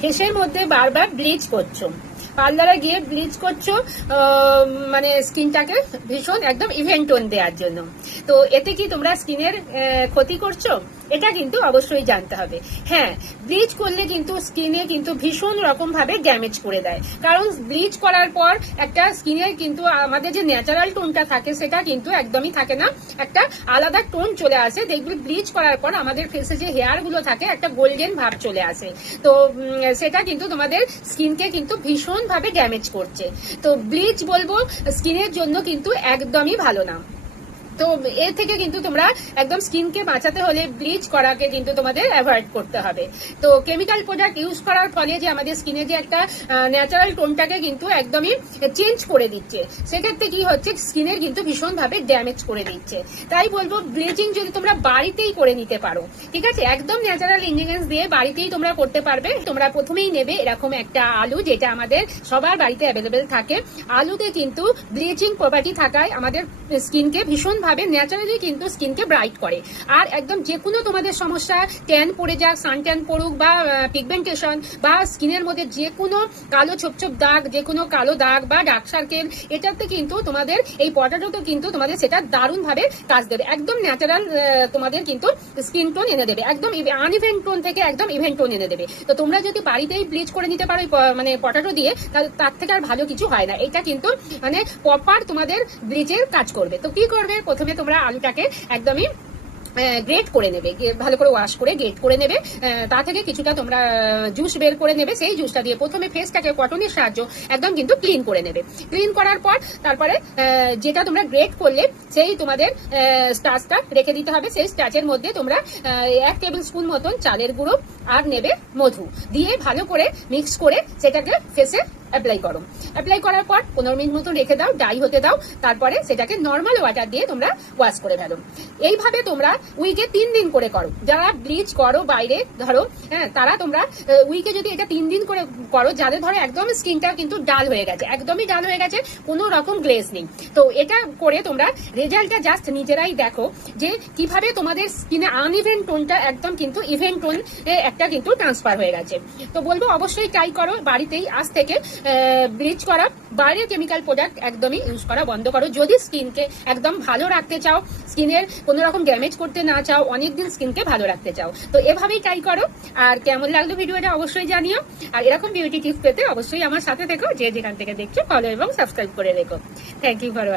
ফেসের মধ্যে বারবার ব্লিচ করছো, পার্লারে গিয়ে ব্লিচ করছো, মানে স্কিনটাকে ভীষণ একদম ইভেন টোন দেওয়ার জন্য। তো এতে কি তোমরা স্কিনের ক্ষতি করছো? এটা কিন্তু অবশ্যই জানতে হবে। হ্যাঁ, ব্লিচ করলে কিন্তু স্কিনে কিন্তু ভীষণ রকম ভাবে ড্যামেজ করে দেয়। কারণ ব্লিচ করার পর একটা স্কিনের কিন্তু আমাদের যে ন্যাচারাল টোনটা থাকে সেটা কিন্তু একদমই থাকে না, একটা আলাদা টোন চলে আসে। দেখবে ব্লিচ করার পর আমাদের ফেসে যে হেয়ার গুলো থাকে একটা গোল্ডেন ভাব চলে আসে। তো সেটা কিন্তু তোমাদের স্কিনকে কিন্তু ভীষণ ভাবে ড্যামেজ করছে। তো ব্লিচ বলবো স্কিনের জন্য কিন্তু একদমই ভালো না। তো এর থেকে কিন্তু তোমরা একদম স্কিনকে বাঁচাতে হলে ব্লিচ করাকে কিন্তু তোমাদের অ্যাভয়েড করতে হবে। তো কেমিক্যাল প্রোডাক্ট ইউজ করার ফলে যে আমাদের স্কিনে যে একটা ন্যাচারাল টোনটাকে কিন্তু একদমই চেঞ্জ করে দিচ্ছে, সেক্ষেত্রে কি হচ্ছে স্কিনের কিন্তু ভীষণভাবে ড্যামেজ করে দিচ্ছে। তাই বলবো ব্লিচিং যদি তোমরা বাড়িতেই করে নিতে পারো, ঠিক আছে, একদম ন্যাচারাল ইনগ্রিডিয়েন্টস দিয়ে বাড়িতেই তোমরা করতে পারবে। তোমরা প্রথমেই নেবে এরকম একটা আলু, যেটা আমাদের সবার বাড়িতে অ্যাভেলেবেল থাকে। আলুতে কিন্তু ব্লিচিং প্রপার্টি থাকায় আমাদের স্কিনকে ভীষণ ভাবে ন্যাচারালি কিন্তু স্কিনকে ব্রাইট করে। আর একদম যে কোনো তোমাদের সমস্যা, ট্যান পড়ে যাক, সান ট্যান পড়ুক, বা পিগমেন্টেশন, বা স্কিনের মধ্যে যে কোনো কালো ছোপ ছোপ দাগ, যে কোনো কালো দাগ বা ডার্ক সার্কেল, এটাতে কিন্তু তোমাদের এই পটাটোতে কিন্তু তোমাদের সেটা দারুণ ভাবে কাজ দেবে। একদম ন্যাচারাল তোমাদের কিন্তু স্কিন টোন এনে দেবে, একদম আনইভেন টোন থেকে একদম ইভেন টোন এনে দেবে। তো তোমরা যদি বাড়িতেই ব্লিচ করে নিতে পারো মানে পটাটো দিয়ে, তার থেকে আর ভালো কিছু হয় না। এটা কিন্তু মানে প্রপার তোমাদের ব্লিচের কাজ করবে। তো কি করবে, প্রথমে তোমরা আলুটাকে একদমই গ্রেট করে নেবে, ভালো করে ওয়াশ করে গ্রেট করে নেবে। তা থেকে কিছুটা তোমরা জুস বের করে নেবে। সেই জুসটা দিয়ে প্রথমে ফেসটাকে কটনের সাহায্য একদম কিন্তু ক্লিন করে নেবে। ক্লিন করার পর তারপরে যেটা তোমরা গ্রেট করলে সেই তোমাদের স্টার্চটা রেখে দিতে হবে। সেই স্টার্চের মধ্যে তোমরা 1 টেবিল স্পুন মতন চালের গুঁড়ো আর নেবে মধু দিয়ে ভালো করে মিক্স করে সেটাকে ফেসে অ্যাপ্লাই করো। অ্যাপ্লাই করার পর 15 মিনিট মতো রেখে দাও, ড্রাই হতে দাও। তারপরে সেটাকে নর্মাল ওয়াটার দিয়ে তোমরা ওয়াশ করে ফেলো। এইভাবে তোমরা উইকে 3 দিন করে করো। যারা ব্লিচ করো বাইরে ধরো, হ্যাঁ, তারা তোমরা উইকে যদি এটা 3 দিন করে করো, যাদের ধরো একদম স্কিনটা কিন্তু ডাল হয়ে গেছে, একদমই ডাল হয়ে গেছে, কোনো রকম গ্লেজ নেই, তো এটা করে তোমরা রেজাল্টটা জাস্ট নিজেরাই দেখো যে কিভাবে তোমাদের স্কিনে আনইভেন টোনটা একদম কিন্তু ইভেন টোন একটা কিন্তু ট্রান্সফার হয়ে গেছে। তো বলবো অবশ্যই ট্রাই করো বাড়িতেই আজ থেকে ব্লিচ করা। বাইরের কেমিক্যাল প্রোডাক্ট একদমই ইউজ করা বন্ধ করো। যদি স্কিনকে একদম ভালো রাখতে চাও, স্কিনের কোনো রকম ড্যামেজ করতে না চাও, অনেকদিন স্কিনকে ভালো রাখতে চাও, তো এভাবেই ট্রাই করো। আর কেমন লাগলো ভিডিওটা অবশ্যই জানিও। আর এরকম বিউটি টিপস পেতে অবশ্যই আমার সাথে থেকো। যে যেখান থেকে দেখছো ফলো এবং সাবস্ক্রাইব করে রেখো। Thank you for watching.